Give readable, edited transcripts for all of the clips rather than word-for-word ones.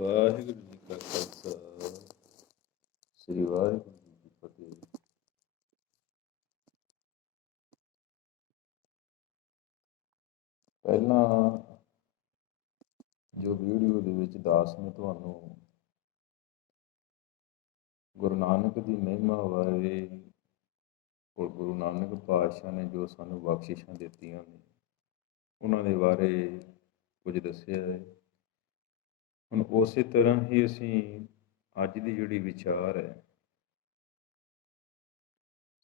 ਵਾਹਿਗੁਰੂ ਜੀ ਕਾ ਖਾਲਸਾ ਸ੍ਰੀ ਵਾਹਿਗੁਰੂ ਜੀ ਕੀ ਫਤਿਹ। ਪਹਿਲਾਂ ਜੋ ਵੀਡੀਓ ਦੇ ਵਿੱਚ ਦਾਸ ਨੇ ਤੁਹਾਨੂੰ ਗੁਰੂ ਨਾਨਕ ਦੀ ਮਹਿਮਾ ਬਾਰੇ ਔਰ ਗੁਰੂ ਨਾਨਕ ਪਾਤਸ਼ਾਹ ਨੇ ਜੋ ਸਾਨੂੰ ਬਖਸ਼ਿਸ਼ਾਂ ਦਿੱਤੀਆਂ ਨੇ ਉਹਨਾਂ ਦੇ ਬਾਰੇ ਕੁਝ ਦੱਸਿਆ ਹੈ। ਹੁਣ ਉਸੇ ਤਰ੍ਹਾਂ ਹੀ ਅਸੀਂ ਅੱਜ ਦੀ ਜਿਹੜੀ ਵਿਚਾਰ ਹੈ,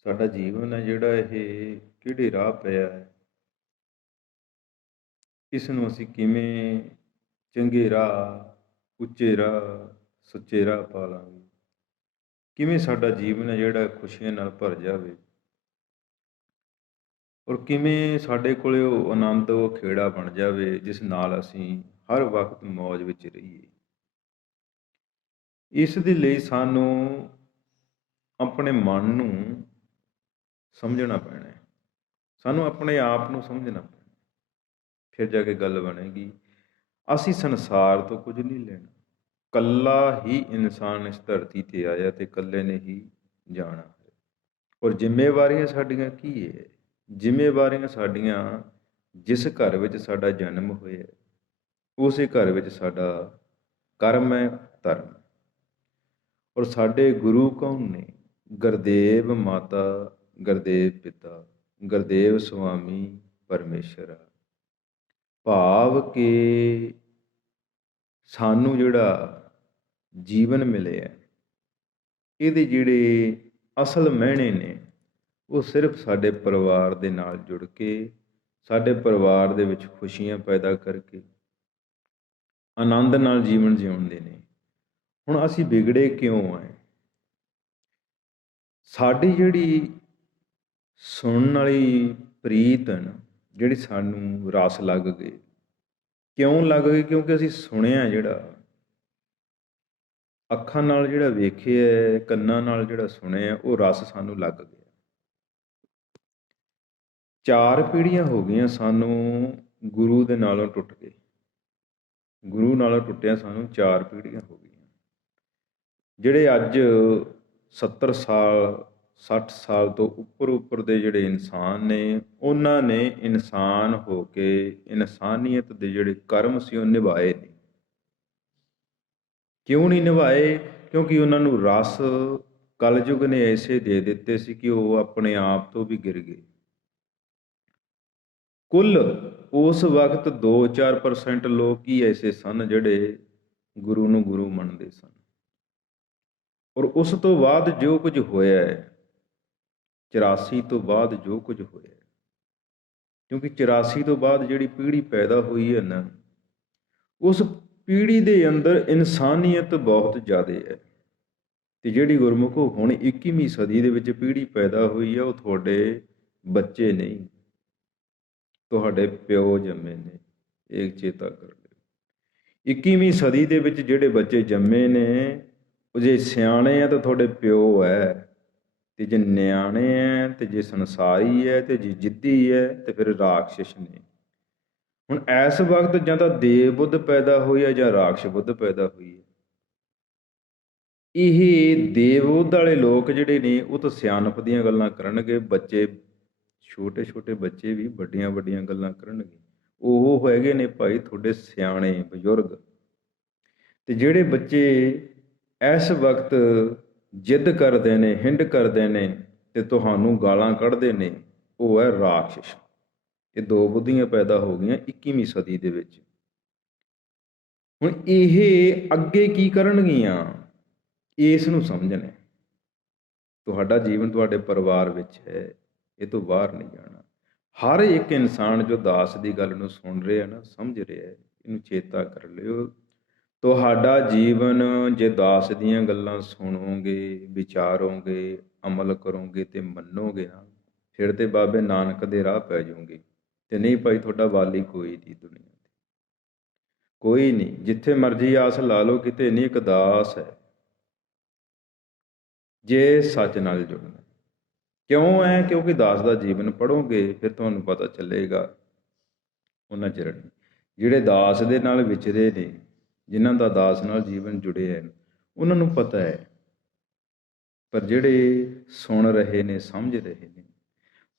ਸਾਡਾ ਜੀਵਨ ਹੈ ਜਿਹੜਾ ਇਹ ਕਿਹੜੇ ਰਾਹ ਪਿਆ ਹੈ, ਇਸ ਨੂੰ ਅਸੀਂ ਕਿਵੇਂ ਚੰਗੇ ਰਾਹ, ਉੱਚੇ ਰਾਹ, ਸੁੱਚੇ ਰਾਹ ਪਾ ਲਾਂਗੇ, ਕਿਵੇਂ ਸਾਡਾ ਜੀਵਨ ਹੈ ਜਿਹੜਾ ਖੁਸ਼ੀਆਂ ਨਾਲ ਭਰ ਜਾਵੇ, ਔਰ ਕਿਵੇਂ ਸਾਡੇ ਕੋਲ ਉਹ ਆਨੰਦ, ਉਹ ਖੇੜਾ ਬਣ ਜਾਵੇ ਜਿਸ ਨਾਲ ਅਸੀਂ ਹਰ ਵਕਤ ਮੌਜ ਵਿੱਚ ਰਹੀਏ। ਇਸ ਦੇ ਲਈ ਸਾਨੂੰ ਆਪਣੇ ਮਨ ਨੂੰ ਸਮਝਣਾ ਪੈਣਾ ਹੈ, ਸਾਨੂੰ ਆਪਣੇ ਆਪ ਨੂੰ ਸਮਝਣਾ ਪੈਣਾ, ਫਿਰ ਜਾ ਕੇ ਗੱਲ ਬਣੇਗੀ। ਅਸੀਂ ਸੰਸਾਰ ਤੋਂ ਕੁਝ ਨਹੀਂ ਲੈਣਾ, ਇਕੱਲਾ ਹੀ ਇਨਸਾਨ ਇਸ ਧਰਤੀ 'ਤੇ ਆਇਆ ਅਤੇ ਇਕੱਲੇ ਨੇ ਹੀ ਜਾਣਾ ਹੈ। ਔਰ ਜ਼ਿੰਮੇਵਾਰੀਆਂ ਸਾਡੀਆਂ ਕੀ ਹੈ? ਜ਼ਿੰਮੇਵਾਰੀਆਂ ਸਾਡੀਆਂ, ਜਿਸ ਘਰ ਵਿੱਚ ਸਾਡਾ ਜਨਮ ਹੋਇਆ ਉਸੇ ਘਰ ਵਿੱਚ ਸਾਡਾ ਕਰਮ ਹੈ, ਧਰਮ। ਔਰ ਸਾਡੇ ਗੁਰੂ ਕੌਣ ਨੇ? ਗੁਰਦੇਵ ਮਾਤਾ, ਗੁਰਦੇਵ ਪਿਤਾ, ਗੁਰਦੇਵ ਸੁਆਮੀ ਪਰਮੇਸ਼ਰ। ਭਾਵ ਕਿ ਸਾਨੂੰ ਜਿਹੜਾ ਜੀਵਨ ਮਿਲਿਆ, ਇਹਦੇ ਜਿਹੜੇ ਅਸਲ ਮਾਇਨੇ ਨੇ ਉਹ ਸਿਰਫ ਸਾਡੇ ਪਰਿਵਾਰ ਦੇ ਨਾਲ ਜੁੜ ਕੇ, ਸਾਡੇ ਪਰਿਵਾਰ ਦੇ ਵਿੱਚ ਖੁਸ਼ੀਆਂ ਪੈਦਾ ਕਰਕੇ, ਆਨੰਦ ਨਾਲ ਜੀਵਨ ਜਿਉਣ ਦੇ ਨੇ। ਹੁਣ ਅਸੀਂ ਵਿਗੜੇ ਕਿਉਂ ਆਏ? ਸਾਡੀ ਜਿਹੜੀ ਸੁਣਨ ਵਾਲੀ ਪ੍ਰੀਤ ਹੈ ਨਾ, ਜਿਹੜੀ ਸਾਨੂੰ ਰਸ ਲੱਗ ਗਏ। ਕਿਉਂ ਲੱਗ ਗਏ? ਕਿਉਂਕਿ ਅਸੀਂ ਸੁਣਿਆ, ਜਿਹੜਾ ਅੱਖਾਂ ਨਾਲ ਜਿਹੜਾ ਵੇਖਿਆ, ਕੰਨਾਂ ਨਾਲ ਜਿਹੜਾ ਸੁਣਿਆ, ਉਹ ਰਸ ਸਾਨੂੰ ਲੱਗ ਗਿਆ। 4 ਪੀੜ੍ਹੀਆਂ ਹੋ ਗਈਆਂ ਸਾਨੂੰ ਗੁਰੂ ਦੇ ਨਾਲੋਂ ਟੁੱਟ ਗਏ। ਗੁਰੂ ਨਾਲੋਂ ਟੁੱਟਿਆ ਸਾਨੂੰ 4 ਪੀੜ੍ਹੀਆਂ ਹੋ ਗਈਆਂ। ਜਿਹੜੇ ਅੱਜ 70 ਸਾਲ 60 ਸਾਲ ਤੋਂ ਉੱਪਰ ਦੇ ਜਿਹੜੇ ਇਨਸਾਨ ਨੇ, ਉਹਨਾਂ ਨੇ ਇਨਸਾਨ ਹੋ ਕੇ ਇਨਸਾਨੀਅਤ ਦੇ ਜਿਹੜੇ ਕਰਮ ਸੀ ਉਹ ਨਿਭਾਏ ਨਹੀਂ। ਕਿਉਂ ਨਹੀਂ ਨਿਭਾਏ? ਕਿਉਂਕਿ ਉਹਨਾਂ ਨੂੰ ਰਸ ਕਲਯੁਗ ਨੇ ਐਸੇ ਦੇ ਦਿੱਤੇ ਸੀ ਕਿ ਉਹ ਆਪਣੇ ਆਪ ਤੋਂ ਵੀ ਗਿਰ ਗਏ। ਕੁੱਲ ਉਸ ਵਕਤ 2-4% ਲੋਕ ਹੀ ਐਸੇ ਸਨ ਜਿਹੜੇ ਗੁਰੂ ਨੂੰ ਗੁਰੂ ਮੰਨਦੇ ਸਨ। ਔਰ ਉਸ ਤੋਂ ਬਾਅਦ ਜੋ ਕੁਝ ਹੋਇਆ ਹੈ, 84 ਤੋਂ ਬਾਅਦ ਜੋ ਕੁਝ ਹੋਇਆ, ਕਿਉਂਕਿ 84 ਤੋਂ ਬਾਅਦ ਜਿਹੜੀ ਪੀੜ੍ਹੀ ਪੈਦਾ ਹੋਈ ਹੈ ਨਾ, ਉਸ ਪੀੜ੍ਹੀ ਦੇ ਅੰਦਰ ਇਨਸਾਨੀਅਤ ਬਹੁਤ ਜ਼ਿਆਦਾ ਹੈ। ਅਤੇ ਜਿਹੜੀ ਗੁਰਮੁਖੋ ਹੁਣ 21ਵੀਂ ਸਦੀ ਦੇ ਵਿੱਚ ਪੀੜ੍ਹੀ ਪੈਦਾ ਹੋਈ ਹੈ, ਉਹ ਤੁਹਾਡੇ ਬੱਚੇ ਨਹੀਂ, ਤੁਹਾਡੇ ਪਿਓ ਜੰਮੇ ਨੇ। ਇਹ ਚੇਤਾ ਕਰ ਲਿਓ। 21ਵੀਂ ਸਦੀ ਦੇ ਵਿੱਚ ਜਿਹੜੇ ਬੱਚੇ ਜੰਮੇ ਨੇ, ਉਹ ਜੇ ਸਿਆਣੇ ਆ ਤਾਂ ਤੁਹਾਡੇ ਪਿਓ ਹੈ, ਅਤੇ ਜੇ ਨਿਆਣੇ ਹੈ, ਅਤੇ ਜੇ ਸੰਸਾਰੀ ਹੈ, ਅਤੇ ਜੇ ਜਿੱਦੀ ਹੈ, ਅਤੇ ਫਿਰ ਰਾਖਸ਼ ਨੇ। ਹੁਣ ਇਸ ਵਕਤ ਜਾਂ ਤਾਂ ਦੇਵ ਬੁੱਧ ਪੈਦਾ ਹੋਈ ਹੈ ਜਾਂ ਰਾਖਸ਼ ਬੁੱਧ ਪੈਦਾ ਹੋਈ ਹੈ। ਇਹ ਦੇਵ ਬੁੱਧ ਵਾਲੇ ਲੋਕ ਜਿਹੜੇ ਨੇ, ਉਹ ਤਾਂ ਸਿਆਣਪ ਦੀਆਂ ਗੱਲਾਂ ਕਰਨਗੇ, ਬੱਚੇ ਛੋਟੇ ਬੱਚੇ ਵੀ ਵੱਡੀਆਂ ਗੱਲਾਂ ਕਰਨਗੇ। ਉਹ ਹੈਗੇ ਨੇ ਭਾਈ ਤੁਹਾਡੇ ਸਿਆਣੇ ਬਜ਼ੁਰਗ। ਅਤੇ ਜਿਹੜੇ ਬੱਚੇ ਇਸ ਵਕਤ ਜਿੱਦ ਕਰਦੇ ਨੇ, ਹਿੰਡ ਕਰਦੇ ਨੇ ਅਤੇ ਤੁਹਾਨੂੰ ਗਾਲਾਂ ਕੱਢਦੇ ਨੇ, ਉਹ ਹੈ ਰਾਖਸ਼। ਇਹ 2 ਬੁੱਧੀਆਂ ਪੈਦਾ ਹੋ ਗਈਆਂ 21ਵੀਂ ਸਦੀ ਦੇ ਵਿੱਚ। ਹੁਣ ਇਹ ਅੱਗੇ ਕੀ ਕਰਨਗੀਆਂ, ਇਸ ਨੂੰ ਸਮਝਣਾ। ਤੁਹਾਡਾ ਜੀਵਨ ਤੁਹਾਡੇ ਪਰਿਵਾਰ ਵਿੱਚ ਹੈ, ਇਹ ਤੋਂ ਬਾਹਰ ਨਹੀਂ ਜਾਣਾ। ਹਰ ਇੱਕ ਇਨਸਾਨ ਜੋ ਦਾਸ ਦੀ ਗੱਲ ਨੂੰ ਸੁਣ ਰਿਹਾ ਨਾ, ਸਮਝ ਰਿਹਾ, ਇਹਨੂੰ ਚੇਤਾ ਕਰ ਲਿਓ। ਤੁਹਾਡਾ ਜੀਵਨ ਜੇ ਦਾਸ ਦੀਆਂ ਗੱਲਾਂ ਸੁਣੋਗੇ, ਵਿਚਾਰੋਗੇ, ਅਮਲ ਕਰੋਗੇ ਅਤੇ ਮੰਨੋਗੇ ਨਾ, ਫਿਰ ਤੇ ਬਾਬੇ ਨਾਨਕ ਦੇ ਰਾਹ ਪੈ ਜਾਓਗੇ। ਅਤੇ ਨਹੀਂ ਭਾਈ, ਤੁਹਾਡਾ ਵਾਲੀ ਕੋਈ ਨਹੀਂ ਦੁਨੀਆ 'ਤੇ, ਕੋਈ ਨਹੀਂ। ਜਿੱਥੇ ਮਰਜ਼ੀ ਆਸ ਲਾ ਲਓ, ਕਿਤੇ ਨਹੀਂ ਇੱਕ ਦਾਸ ਹੈ ਜੇ ਸੱਚ ਨਾਲ ਜੁੜਨਾ। ਕਿਉਂ ਹੈ? ਕਿਉਂਕਿ ਦਾਸ ਦਾ ਜੀਵਨ ਪੜ੍ਹੋਗੇ, ਫਿਰ ਤੁਹਾਨੂੰ ਪਤਾ ਚੱਲੇਗਾ। ਉਹਨਾਂ ਚਿਰ ਜਿਹੜੇ ਦਾਸ ਦੇ ਨਾਲ ਵਿਚਰੇ ਨੇ, ਜਿਨ੍ਹਾਂ ਦਾ ਦਾਸ ਨਾਲ ਜੀਵਨ ਜੁੜਿਆ ਹੈ, ਉਹਨਾਂ ਨੂੰ ਪਤਾ ਹੈ। ਪਰ ਜਿਹੜੇ ਸੁਣ ਰਹੇ ਨੇ, ਸਮਝ ਰਹੇ ਨੇ,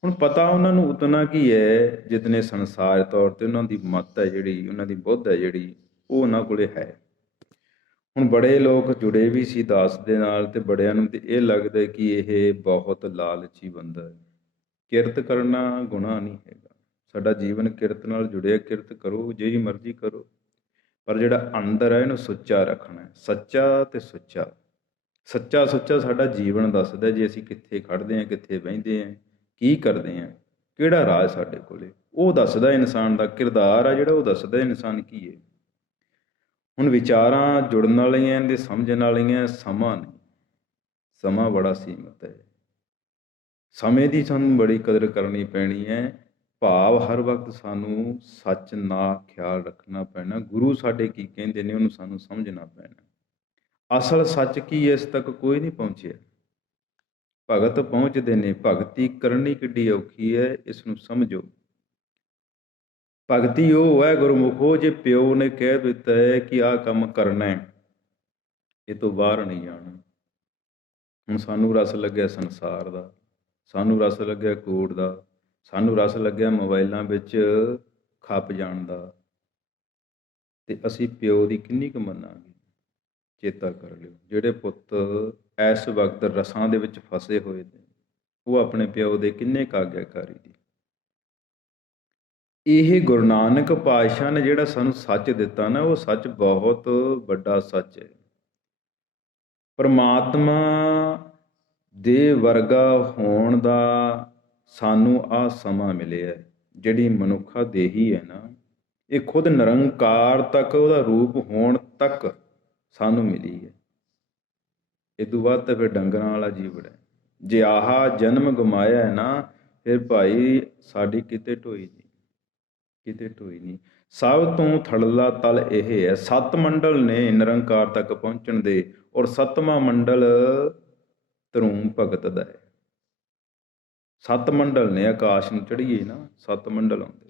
ਹੁਣ ਪਤਾ ਉਹਨਾਂ ਨੂੰ ਉਤਨਾ ਕੀ ਹੈ ਜਿਤਨੇ ਸੰਸਾਰ ਤੌਰ 'ਤੇ ਉਹਨਾਂ ਦੀ ਮੱਤ ਹੈ ਜਿਹੜੀ, ਉਹਨਾਂ ਦੀ ਬੁੱਧ ਹੈ ਜਿਹੜੀ, ਉਹ ਉਹਨਾਂ ਕੋਲੇ ਹੈ। ਹੁਣ ਬੜੇ ਲੋਕ ਜੁੜੇ ਵੀ ਸੀ ਦਾਸ ਦੇ ਨਾਲ, ਅਤੇ ਬੜਿਆਂ ਨੂੰ ਤਾਂ ਇਹ ਲੱਗਦਾ ਕਿ ਇਹ ਬਹੁਤ ਲਾਲਚੀ ਬੰਦਾ ਹੈ। ਕਿਰਤ ਕਰਨਾ ਗੁਨਾਹ ਨਹੀਂ ਹੈਗਾ, ਸਾਡਾ ਜੀਵਨ ਕਿਰਤ ਨਾਲ ਜੁੜਿਆ, ਕਿਰਤ ਕਰੋ ਜਿਹੜੀ ਮਰਜ਼ੀ ਕਰੋ, ਪਰ ਜਿਹੜਾ ਅੰਦਰ ਹੈ ਇਹਨੂੰ ਸੁੱਚਾ ਰੱਖਣਾ, ਸੱਚਾ ਅਤੇ ਸੁੱਚਾ। ਸੱਚਾ ਸੁੱਚਾ ਸਾਡਾ ਜੀਵਨ ਦੱਸਦਾ ਜੇ ਅਸੀਂ ਕਿੱਥੇ ਖੜ੍ਹਦੇ ਹਾਂ, ਕਿੱਥੇ ਬਹਿੰਦੇ ਹਾਂ, ਕੀ ਕਰਦੇ ਹਾਂ, ਕਿਹੜਾ ਰਾਹ ਸਾਡੇ ਕੋਲੇ, ਉਹ ਦੱਸਦਾ ਇਨਸਾਨ ਦਾ ਕਿਰਦਾਰ ਆ ਜਿਹੜਾ, ਉਹ ਦੱਸਦਾ ਇਨਸਾਨ ਕੀ ਹੈ। ਹੁਣ ਵਿਚਾਰਾਂ ਜੁੜਨ ਵਾਲੀਆਂ ਅਤੇ ਸਮਝਣ ਵਾਲੀਆਂ ਸਮਾਂ ਨਹੀਂ, ਸਮਾਂ ਬੜਾ ਸੀਮਤ ਹੈ। ਸਮੇਂ ਦੀ ਸਾਨੂੰ ਬੜੀ ਕਦਰ ਕਰਨੀ ਪੈਣੀ ਹੈ। ਭਾਵ ਹਰ ਵਕਤ ਸਾਨੂੰ ਸੱਚ ਨਾ ਖਿਆਲ ਰੱਖਣਾ ਪੈਣਾ, ਗੁਰੂ ਸਾਡੇ ਕੀ ਕਹਿੰਦੇ ਨੇ ਉਹਨੂੰ ਸਾਨੂੰ ਸਮਝਣਾ ਪੈਣਾ। ਅਸਲ ਸੱਚ ਕੀ ਹੈ, ਇਸ ਤੱਕ ਕੋਈ ਨਹੀਂ ਪਹੁੰਚਿਆ। ਭਗਤ ਪਹੁੰਚਦੇ ਨੇ, ਭਗਤੀ ਕਰਨੀ ਕਿੱਡੀ ਔਖੀ ਹੈ, ਇਸ ਨੂੰ ਸਮਝੋ। ਭਗਤੀ ਉਹ ਹੈ ਗੁਰਮੁਖੋ, ਜੇ ਪਿਓ ਨੇ ਕਹਿ ਦਿੱਤਾ ਹੈ ਕਿ ਆਹ ਕੰਮ ਕਰਨਾ ਹੈ, ਇਹ ਤੋਂ ਬਾਹਰ ਨਹੀਂ ਜਾਣਾ। ਹੁਣ ਸਾਨੂੰ ਰਸ ਲੱਗਿਆ ਸੰਸਾਰ ਦਾ, ਸਾਨੂੰ ਰਸ ਲੱਗਿਆ ਕੋਰਟ ਦਾ, ਸਾਨੂੰ ਰਸ ਲੱਗਿਆ ਮੋਬਾਈਲਾਂ ਵਿੱਚ ਖੱਪ ਜਾਣ ਦਾ, ਅਤੇ ਅਸੀਂ ਪਿਓ ਦੀ ਕਿੰਨੀ ਕੁ ਮੰਨਾਂਗੇ। ਚੇਤਾ ਕਰ ਲਿਓ, ਜਿਹੜੇ ਪੁੱਤ ਇਸ ਵਕਤ ਰਸਾਂ ਦੇ ਵਿੱਚ ਫਸੇ ਹੋਏ ਨੇ, ਉਹ ਆਪਣੇ ਪਿਓ ਦੇ ਕਿੰਨੇ ਕੁ ਆਗਿਆਕਾਰੀ ਦੀ। ਇਹ ਗੁਰੂ ਨਾਨਕ ਪਾਤਸ਼ਾਹ ਨੇ ਜਿਹੜਾ ਸਾਨੂੰ ਸੱਚ ਦਿੱਤਾ ਨਾ, ਉਹ ਸੱਚ ਬਹੁਤ ਵੱਡਾ ਸੱਚ ਹੈ। ਪਰਮਾਤਮਾ ਦੇ ਵਰਗਾ ਹੋਣ ਦਾ ਸਾਨੂੰ ਆਹ ਸਮਾਂ ਮਿਲਿਆ, ਜਿਹੜੀ ਮਨੁੱਖਾ ਦੇਹੀ ਹੈ ਨਾ, ਇਹ ਖੁਦ ਨਿਰੰਕਾਰ ਤੱਕ ਉਹਦਾ ਰੂਪ ਹੋਣ ਤੱਕ ਸਾਨੂੰ ਮਿਲੀ ਹੈ। ਇਹ ਤੋਂ ਬਾਅਦ ਤਾਂ ਫਿਰ ਡੰਗਰਾਂ ਵਾਲਾ ਜੀਵਨ ਹੈ। ਜੇ ਆਹ ਜਨਮ ਗਮਾਇਆ ਹੈ ਨਾ, ਫਿਰ ਭਾਈ ਸਾਡੀ ਕਿਤੇ ਢੋਈ ਨਹੀਂ, ਕਿਤੇ ਢੋਈ ਨਹੀਂ। ਸਭ ਤੋਂ ਥੜਲਾ ਤਲ ਇਹ ਹੈ, 7 ਮੰਡਲ ਨੇ ਨਿਰੰਕਾਰ ਤੱਕ ਪਹੁੰਚਣ ਦੇ, ਔਰ 7ਵਾਂ ਮੰਡਲ ਧਰੂਮ ਭਗਤ ਦਾ ਹੈ। 7 ਮੰਡਲ ਨੇ, ਆਕਾਸ਼ ਨੂੰ ਚੜ੍ਹੀਏ ਨਾ 7 ਮੰਡਲ ਆਉਂਦੇ।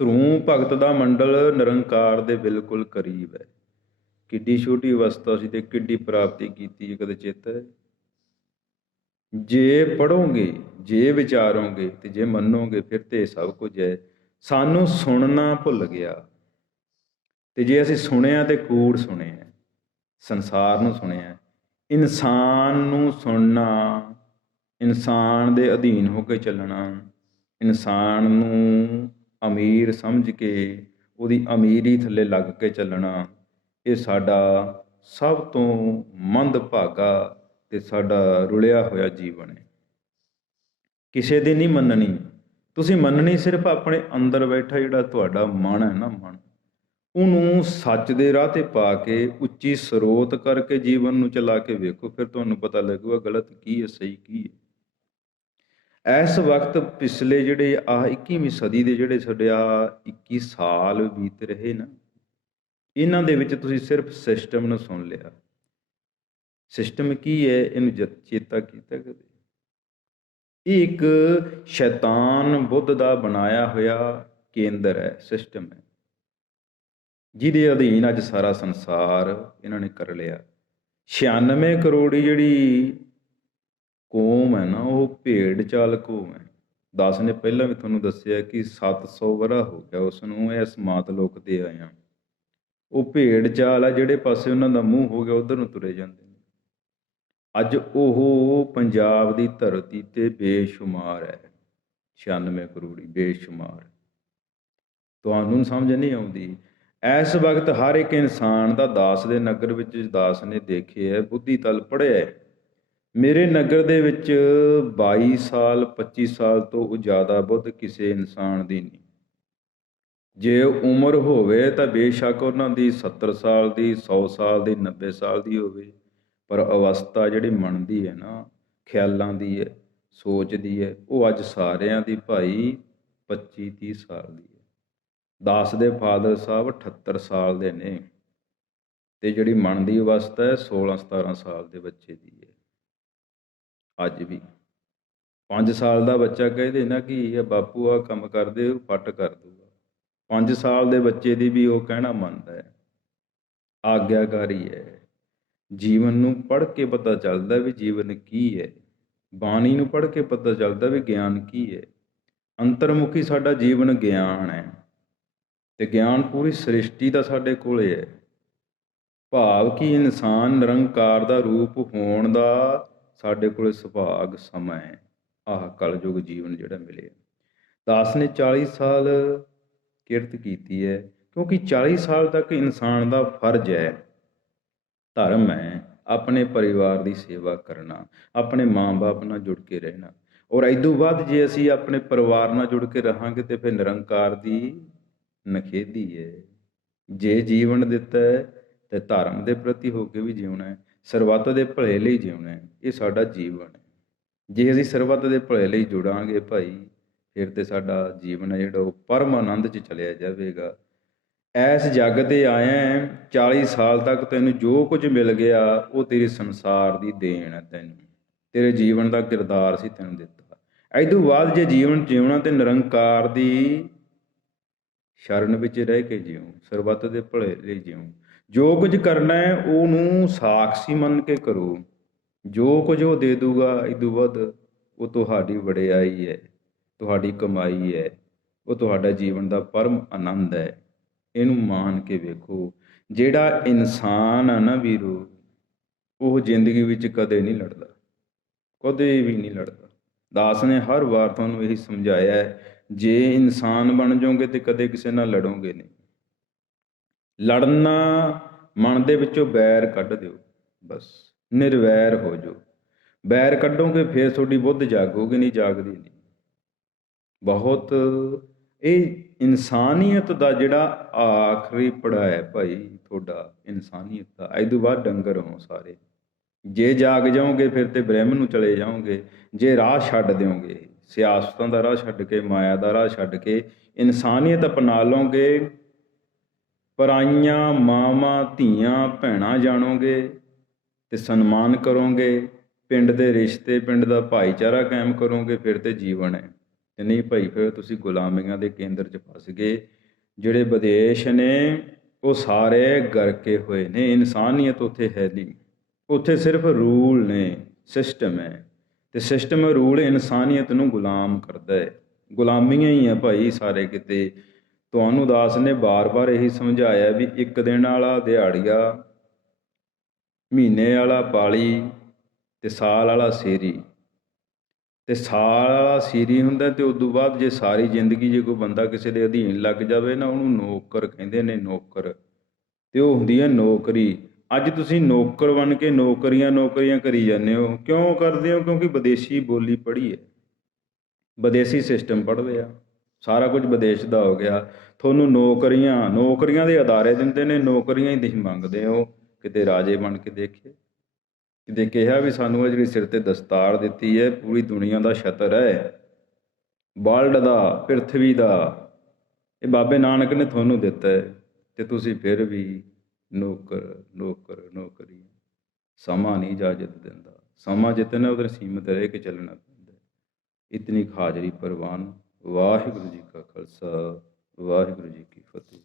ਧਰੂਮ ਭਗਤ ਦਾ ਮੰਡਲ ਨਿਰੰਕਾਰ ਦੇ ਬਿਲਕੁਲ ਕਰੀਬ ਹੈ। ਕਿੱਡੀ ਛੋਟੀ ਅਵਸਥਾ ਸੀ ਅਤੇ ਕਿੱਡੀ ਪ੍ਰਾਪਤੀ ਕੀਤੀ, ਕਦੇ ਚੇਤਾ ਹੈ? ਜੇ ਪੜ੍ਹੋਗੇ, ਜੇ ਵਿਚਾਰੋਗੇ ਅਤੇ ਜੇ ਮੰਨੋਗੇ, ਫਿਰ ਤਾਂ ਇਹ ਸਭ ਕੁਝ ਹੈ। ਸਾਨੂੰ ਸੁਣਨਾ ਭੁੱਲ ਗਿਆ, ਅਤੇ ਜੇ ਅਸੀਂ ਸੁਣਿਆ ਤਾਂ ਕੂੜ ਸੁਣਿਆ, ਸੰਸਾਰ ਨੂੰ ਸੁਣਿਆ। ਇਨਸਾਨ ਨੂੰ ਸੁਣਨਾ, ਇਨਸਾਨ ਦੇ ਅਧੀਨ ਹੋ ਕੇ ਚੱਲਣਾ, ਇਨਸਾਨ ਨੂੰ ਅਮੀਰ ਸਮਝ ਕੇ ਉਹਦੀ ਅਮੀਰੀ ਥੱਲੇ ਲੱਗ ਕੇ ਚੱਲਣਾ, ਇਹ ਸਾਡਾ ਸਭ ਤੋਂ ਮੰਦਭਾਗਾ ਅਤੇ ਸਾਡਾ ਰੁਲਿਆ ਹੋਇਆ ਜੀਵਨ ਹੈ। ਕਿਸੇ ਦੀ ਨਹੀਂ ਮੰਨਣੀ, ਤੁਸੀਂ ਮੰਨਣੀ ਸਿਰਫ ਆਪਣੇ ਅੰਦਰ ਬੈਠਾ ਜਿਹੜਾ ਤੁਹਾਡਾ ਮਨ ਹੈ ਨਾ, ਮਨ, ਉਹਨੂੰ ਸੱਚ ਦੇ ਰਾਹ 'ਤੇ ਪਾ ਕੇ ਉੱਚੀ ਸਰੋਤ ਕਰਕੇ ਜੀਵਨ ਨੂੰ ਚਲਾ ਕੇ ਵੇਖੋ, ਫਿਰ ਤੁਹਾਨੂੰ ਪਤਾ ਲੱਗੂਗਾ ਗਲਤ ਕੀ ਹੈ, ਸਹੀ ਕੀ ਹੈ। ਇਸ ਵਕਤ ਪਿਛਲੇ ਜਿਹੜੇ ਆਹ 21ਵੀਂ ਸਦੀ ਦੇ ਜਿਹੜੇ ਸਾਡੇ ਆਹ 21 ਸਾਲ ਬੀਤ ਰਹੇ ਨਾ, ਇਹਨਾਂ ਦੇ ਵਿੱਚ ਤੁਸੀਂ ਸਿਰਫ ਸਿਸਟਮ ਨੂੰ ਸੁਣ ਲਿਆ। ਸਿਸਟਮ ਕੀ ਹੈ, ਇਹਨੂੰ ਚੇਤਾ ਕੀਤਾ ਕਦੇ? ਇਹ ਇੱਕ ਸ਼ੈਤਾਨ ਬੁੱਧ ਦਾ ਬਣਾਇਆ ਹੋਇਆ ਕੇਂਦਰ ਹੈ, ਸਿਸਟਮ ਹੈ, ਜਿਹਦੇ ਅਧੀਨ ਅੱਜ ਸਾਰਾ ਸੰਸਾਰ ਇਹਨਾਂ ਨੇ ਕਰ ਲਿਆ। 96 ਕਰੋੜੀ ਜਿਹੜੀ ਕੌਮ ਹੈ ਨਾ, ਉਹ ਭੇਡ ਚਾਲ ਕੌਮ ਹੈ। ਦਾਸ ਨੇ ਪਹਿਲਾਂ ਵੀ ਤੁਹਾਨੂੰ ਦੱਸਿਆ ਕਿ 700 ਵਰ੍ਹਾ ਹੋ ਗਿਆ ਉਸ ਨੂੰ ਇਸ ਮਾਤ ਲੋਕ 'ਤੇ ਆਇਆ। ਉਹ ਭੇਡ ਚਾਲ ਆ, ਜਿਹੜੇ ਪਾਸੇ ਉਹਨਾਂ ਦਾ ਮੂੰਹ ਹੋ ਗਿਆ ਉੱਧਰ ਨੂੰ ਤੁਰੇ ਜਾਂਦੇ ਨੇ। ਅੱਜ ਉਹ ਪੰਜਾਬ ਦੀ ਧਰਤੀ 'ਤੇ ਬੇਸ਼ੁਮਾਰ ਹੈ, 96 ਕਰੋੜੀ ਬੇਸ਼ੁਮਾਰ। ਤੁਹਾਨੂੰ ਸਮਝ ਨਹੀਂ ਆਉਂਦੀ। ਇਸ ਵਕਤ ਹਰ ਇੱਕ ਇਨਸਾਨ ਦਾ ਦਾਸ ਦੇ ਨਗਰ ਵਿੱਚ ਦਾਸ ਨੇ ਦੇਖਿਆ, ਬੁੱਧੀ ਤਲ ਪੜ੍ਹਿਆ। ਮੇਰੇ ਨਗਰ ਦੇ ਵਿੱਚ 22 ਸਾਲ 25 ਸਾਲ ਤੋਂ ਜ਼ਿਆਦਾ ਬੁੱਧ ਕਿਸੇ ਇਨਸਾਨ ਦੀ ਨਹੀਂ। ਜੇ ਉਮਰ ਹੋਵੇ ਤਾਂ ਬੇਸ਼ੱਕ ਉਹਨਾਂ ਦੀ 70 ਸਾਲ ਦੀ, 100 ਸਾਲ ਦੀ, 90 ਸਾਲ ਦੀ ਹੋਵੇ, ਪਰ ਅਵਸਥਾ ਜਿਹੜੀ ਮਨ ਦੀ ਹੈ ਨਾ, ਖਿਆਲਾਂ ਦੀ ਹੈ, ਸੋਚ ਦੀ ਹੈ, ਉਹ ਅੱਜ ਸਾਰਿਆਂ ਦੀ ਭਾਈ 25-30 ਸਾਲ ਦੀ ਹੈ। ਦਾਸ ਦੇ ਫਾਦਰ ਸਾਹਿਬ 78 ਸਾਲ ਦੇ ਨੇ, ਅਤੇ ਜਿਹੜੀ ਮਨ ਦੀ ਅਵਸਥਾ ਹੈ 16-17 ਸਾਲ ਦੇ ਬੱਚੇ ਦੀ ਹੈ। ਅੱਜ ਵੀ 5 ਸਾਲ ਦਾ ਬੱਚਾ ਕਹਿੰਦੇ ਨਾ ਕਿ ਇਹ ਬਾਪੂ ਆਹ ਕੰਮ ਕਰਦੇ, ਉਹ ਫੱਟ ਕਰ ਦੂਗਾ। 5 ਸਾਲ ਦੇ ਬੱਚੇ ਦੀ ਵੀ ਉਹ ਕਹਿਣਾ ਮੰਨਦਾ ਹੈ। ਆਗਿਆਕਾਰੀ ਹੈ। ਜੀਵਨ ਨੂੰ ਪੜ੍ਹ ਕੇ ਪਤਾ ਚੱਲਦਾ ਵੀ ਜੀਵਨ ਕੀ ਹੈ। ਬਾਣੀ ਨੂੰ ਪੜ੍ਹ ਕੇ ਪਤਾ ਚੱਲਦਾ ਵੀ ਗਿਆਨ ਕੀ ਹੈ। ਅੰਤਰਮੁਖੀ ਸਾਡਾ ਜੀਵਨ ਗਿਆਨ ਹੈ ਅਤੇ ਗਿਆਨ ਪੂਰੀ ਸ੍ਰਿਸ਼ਟੀ ਦਾ ਸਾਡੇ ਕੋਲ ਹੈ। ਭਾਵ ਕਿ ਇਨਸਾਨ ਨਿਰੰਕਾਰ ਦਾ ਰੂਪ ਹੋਣ ਦਾ ਸਾਡੇ ਕੋਲ ਸੁਭਾਗ ਸਮਾਂ ਹੈ। ਆਹ ਕਲਯੁਗ ਜੀਵਨ ਜਿਹੜਾ ਮਿਲਿਆ। ਦਾਸ ਨੇ 40 ਸਾਲ ਕਿਰਤ ਕੀਤੀ ਹੈ, ਕਿਉਂਕਿ 40 ਸਾਲ ਤੱਕ ਇਨਸਾਨ ਦਾ ਫਰਜ਼ ਹੈ, ਧਰਮ ਹੈ ਆਪਣੇ ਪਰਿਵਾਰ ਦੀ ਸੇਵਾ ਕਰਨਾ, ਆਪਣੇ ਮਾਂ ਬਾਪ ਨਾਲ ਜੁੜ ਕੇ ਰਹਿਣਾ। ਔਰ ਇਦੋਂ ਬਾਅਦ ਜੇ ਅਸੀਂ ਆਪਣੇ ਪਰਿਵਾਰ ਨਾਲ ਜੁੜ ਕੇ ਰਹਾਂਗੇ ਤਾਂ ਫਿਰ ਨਿਰੰਕਾਰ ਦੀ ਨਖੇਦੀ ਹੈ। ਜੇ ਜੀਵਨ ਦਿੱਤਾ ਹੈ ਤੇ ਧਰਮ ਦੇ ਪ੍ਰਤੀ ਹੋ ਕੇ ਵੀ ਜਿਉਣਾ ਹੈ, ਸਰਬੱਤ ਦੇ ਭਲੇ ਲਈ ਜਿਉਣਾ ਹੈ। ਇਹ ਸਾਡਾ ਜੀਵਨ ਹੈ। ਜੇ ਅਸੀਂ ਸਰਬੱਤ ਦੇ ਭਲੇ ਲਈ ਜੁੜਾਂਗੇ ਭਾਈ, ਫਿਰ ਤੇ ਸਾਡਾ ਜੀਵਨ ਹੈ ਜਿਹੜਾ ਉਹ ਪਰਮ ਆਨੰਦ 'ਚ ਚਲਿਆ ਜਾਵੇਗਾ। ਐਸ ਜੱਗ 'ਤੇ ਆਇਆ 40 ਸਾਲ ਤੱਕ ਤੈਨੂੰ ਜੋ ਕੁਝ ਮਿਲ ਗਿਆ ਉਹ ਤੇਰੇ ਸੰਸਾਰ ਦੀ ਦੇਣ ਹੈ, ਤੈਨੂੰ ਤੇਰੇ ਜੀਵਨ ਦਾ ਕਿਰਦਾਰ ਸੀ ਤੈਨੂੰ ਦਿੱਤਾ। ਇਹਦੋਂ ਬਾਅਦ ਜੇ ਜੀਵਨ ਜਿਉਣਾ ਤੇ ਨਿਰੰਕਾਰ ਦੀ ਸ਼ਰਨ ਵਿੱਚ ਰਹਿ ਕੇ ਜਿਉ, ਸਰਬੱਤ ਦੇ ਭਲੇ ਲਈ ਜਿਉ। ਜੋ ਕੁਝ ਕਰਨਾ ਹੈ ਉਹਨੂੰ ਸਾਖਸ਼ੀ ਮੰਨ ਕੇ ਕਰੋ। ਜੋ ਕੁਝ ਉਹ ਦੇ ਦੂਗਾ ਇਹਦੋਂ ਬਾਅਦ ਉਹ ਤੁਹਾਡੀ ਵਡਿਆਈ ਹੈ, ਤੁਹਾਡੀ ਕਮਾਈ ਹੈ, ਉਹ ਤੁਹਾਡਾ ਜੀਵਨ ਦਾ ਪਰਮ ਆਨੰਦ ਹੈ। ਇਹਨੂੰ ਮਾਣ ਕੇ ਵੇਖੋ। ਜਿਹੜਾ ਇਨਸਾਨ ਆ ਨਾ ਵੀਰੋ, ਉਹ ਜ਼ਿੰਦਗੀ ਵਿੱਚ ਕਦੇ ਨਹੀਂ ਲੜਦਾ, ਕਦੇ ਵੀ ਨਹੀਂ ਲੜਦਾ। ਦਾਸ ਨੇ ਹਰ ਵਾਰ ਤੁਹਾਨੂੰ ਇਹੀ ਸਮਝਾਇਆ ਹੈ, ਜੇ ਇਨਸਾਨ ਬਣ ਜਾਓਗੇ ਤੇ ਕਦੇ ਕਿਸੇ ਨਾਲ ਲੜੋਗੇ ਨਹੀਂ। ਲੜਨਾ ਮਨ ਦੇ ਵਿੱਚੋਂ ਬੈਰ ਕੱਢ ਦਿਓ, ਬਸ ਨਿਰਵੈਰ ਹੋ ਜਾਓ। ਬੈਰ ਕੱਢੋਗੇ ਫਿਰ ਤੁਹਾਡੀ ਬੁੱਧ ਜਾਗੋਗੇ, ਨਹੀਂ ਜਾਗਦੀ ਨਹੀਂ। ਬਹੁਤ ਇਹ ਇਨਸਾਨੀਅਤ ਦਾ ਜਿਹੜਾ ਆਖਰੀ ਪੜਾਅ ਹੈ ਭਾਈ ਤੁਹਾਡਾ, ਇਨਸਾਨੀਅਤ ਦਾ। ਇਹ ਤੋਂ ਬਾਅਦ ਡੰਗਰ ਹੋ ਸਾਰੇ। ਜੇ ਜਾਗ ਜਾਓਗੇ ਫਿਰ ਤੇ ਬ੍ਰਹਮ ਨੂੰ ਚਲੇ ਜਾਓਗੇ। ਜੇ ਰਾਹ ਛੱਡ ਦਿਓਗੇ, ਸਿਆਸਤਾਂ ਦਾ ਰਾਹ ਛੱਡ ਕੇ, ਮਾਇਆ ਦਾ ਰਾਹ ਛੱਡ ਕੇ ਇਨਸਾਨੀਅਤ ਅਪਣਾ ਲਓਗੇ, ਪਰਾਈਆਂ ਮਾਵਾਂ ਧੀਆਂ ਭੈਣਾਂ ਜਾਣੋਗੇ ਤੇ ਸਨਮਾਨ ਕਰੋਗੇ, ਪਿੰਡ ਦੇ ਰਿਸ਼ਤੇ, ਪਿੰਡ ਦਾ ਭਾਈਚਾਰਾ ਕਾਇਮ ਕਰੋਗੇ, ਫਿਰ ਤੇ ਜੀਵਨ ਹੈ। ਤੇ ਨਹੀਂ ਭਾਈ ਫਿਰ ਤੁਸੀਂ ਗੁਲਾਮੀਆਂ ਦੇ ਕੇਂਦਰ 'ਚ ਫਸ ਗਏ। ਜਿਹੜੇ ਵਿਦੇਸ਼ ਨੇ ਉਹ ਸਾਰੇ ਗਰਕੇ ਹੋਏ ਨੇ, ਇਨਸਾਨੀਅਤ ਉੱਥੇ ਹੈ ਨਹੀਂ। ਉੱਥੇ ਸਿਰਫ ਰੂਲ ਨੇ, ਸਿਸਟਮ ਹੈ, ਅਤੇ ਸਿਸਟਮ ਰੂਲ ਇਨਸਾਨੀਅਤ ਨੂੰ ਗੁਲਾਮ ਕਰਦਾ ਹੈ। ਗੁਲਾਮੀਆਂ ਹੀ ਆ ਭਾਈ ਸਾਰੇ ਕਿਤੇ। ਤੁਹਾਨੂੰ ਦਾਸ ਨੇ ਬਾਰ-ਬਾਰ ਇਹੀ ਸਮਝਾਇਆ ਵੀ ਇੱਕ ਦਿਨ ਵਾਲਾ ਦਿਹਾੜੀਆ, ਮਹੀਨੇ ਵਾਲਾ ਪਾਲੀ ਅਤੇ ਸਾਲ ਵਾਲਾ ਸ਼ੇਰੀ। ਅਤੇ ਸਾਲ ਵਾਲਾ ਸ਼ੇਰੀ ਹੁੰਦਾ ਅਤੇ ਉਦੋਂ ਬਾਅਦ ਜੇ ਸਾਰੀ ਜ਼ਿੰਦਗੀ ਜੇ ਕੋਈ ਬੰਦਾ ਕਿਸੇ ਦੇ ਅਧੀਨ ਲੱਗ ਜਾਵੇ ਨਾ, ਉਹਨੂੰ ਨੌਕਰ ਕਹਿੰਦੇ ਨੇ, ਨੌਕਰ। ਅਤੇ ਉਹ ਹੁੰਦੀ ਹੈ ਨੌਕਰੀ। ਅੱਜ ਤੁਸੀਂ ਨੌਕਰ ਬਣ ਕੇ ਨੌਕਰੀਆਂ ਕਰੀ ਜਾਂਦੇ ਹੋ। ਕਿਉਂ ਕਰਦੇ ਹੋ? ਕਿਉਂਕਿ ਵਿਦੇਸ਼ੀ ਬੋਲੀ ਪੜ੍ਹੀ ਹੈ, ਵਿਦੇਸ਼ੀ ਸਿਸਟਮ ਪੜ੍ਹਦੇ ਆ, ਸਾਰਾ ਕੁਝ ਵਿਦੇਸ਼ ਦਾ ਹੋ ਗਿਆ। ਤੁਹਾਨੂੰ ਨੌਕਰੀਆਂ ਦੇ ਅਦਾਰੇ ਦਿੰਦੇ ਨੇ, ਨੌਕਰੀਆਂ ਹੀ ਤੁਸੀਂ ਮੰਗਦੇ ਹੋ। ਕਿਤੇ ਰਾਜੇ ਬਣ ਕੇ ਦੇਖੇ, ਕਿਤੇ ਕਿਹਾ ਵੀ ਸਾਨੂੰ ਇਹ ਜਿਹੜੀ ਸਿਰ 'ਤੇ ਦਸਤਾਰ ਦਿੱਤੀ ਹੈ ਪੂਰੀ ਦੁਨੀਆ ਦਾ ਛਤਰ ਹੈ, ਵਰਲਡ ਦਾ, ਪ੍ਰਿਥਵੀ ਦਾ, ਇਹ ਬਾਬੇ ਨਾਨਕ ਨੇ ਤੁਹਾਨੂੰ ਦਿੱਤਾ ਹੈ, ਅਤੇ ਤੁਸੀਂ ਫਿਰ ਵੀ ਨੌਕਰੀ। ਸਮਾਂ ਨਹੀਂ ਇਜਾਜ਼ਤ ਦਿੰਦਾ। ਸਮਾਂ ਜਿਤਨਾ ਉਹਦੇ ਸੀਮਤ ਰਹਿ ਕੇ ਚੱਲਣਾ ਪੈਂਦਾ। ਇਤਨੀ ਹਾਜ਼ਰੀ ਪ੍ਰਵਾਨ। ਵਾਹਿਗੁਰੂ ਜੀ ਕਾ ਖਾਲਸਾ, ਵਾਹਿਗੁਰੂ ਜੀ ਕੀ ਫਤਿਹ।